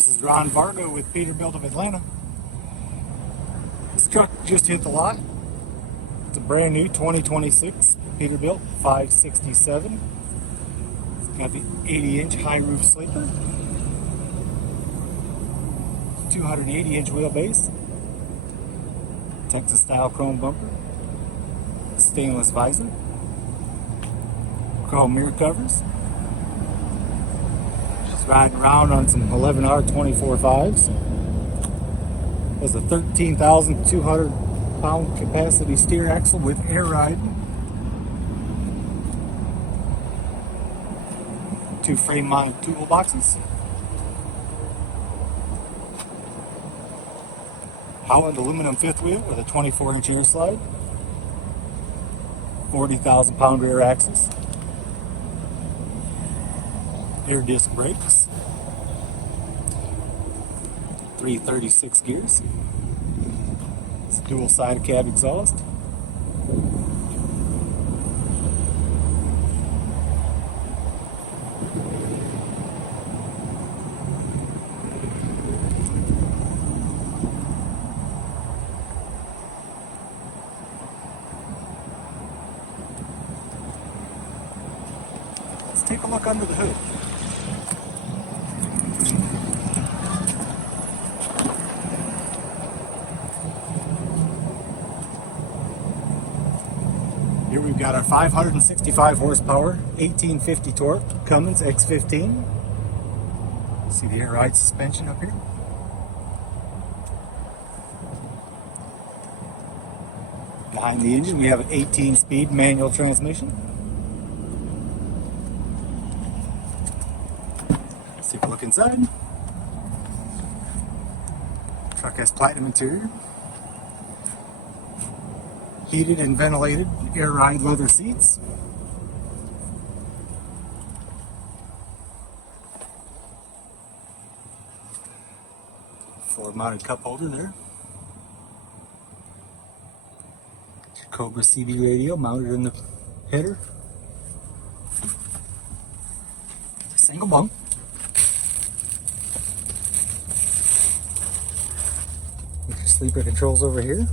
This is Ron Vargo with Peterbilt of Atlanta. This truck just hit the lot. It's a brand new 2026 Peterbilt 567. It's got the 80-inch high roof sleeper, 280-inch wheelbase, Texas style chrome bumper, stainless visor, chrome mirror covers. Just riding around on some 11R 24.5s. Has a 13,200 pound capacity steer axle with air ride. 2 frame mounted toolboxes. Holland aluminum fifth wheel with a 24-inch air slide. 40,000 pound rear axles. Air disc brakes. 336 gears. It's dual side cab exhaust. Let's take a look under the hood. Here we've got our 565 horsepower, 1850 torque, Cummins X15. See the air ride suspension up here? Behind the engine we have an 18-speed manual transmission. Let's take a look inside. Truck has platinum interior. Heated and ventilated air ride leather seats. Floor mounted cup holder there. Cobra CD radio mounted in the header. Single bunk. With your sleeper controls over here.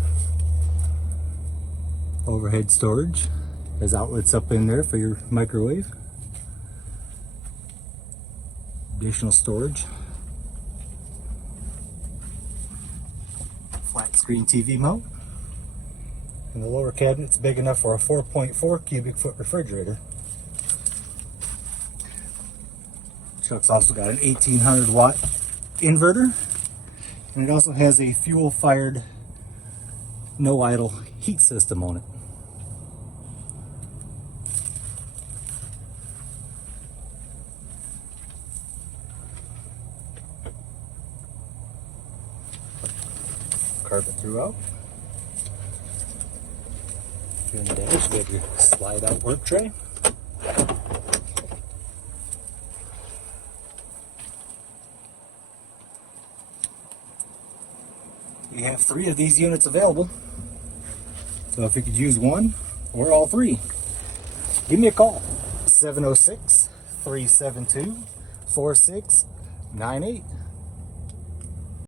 Overhead storage. There's outlets up in there for your microwave. Additional storage. Flat screen TV mount. And the lower cabinet's big enough for a 4.4 cubic foot refrigerator. Truck's also got an 1800 watt inverter. And it also has a fuel fired no idle heat system on it. Carpet throughout. Here in the dash, you have your slide out work tray. We have 3 of these units available. So if you could use one or all 3, give me a call. 706-372-4698.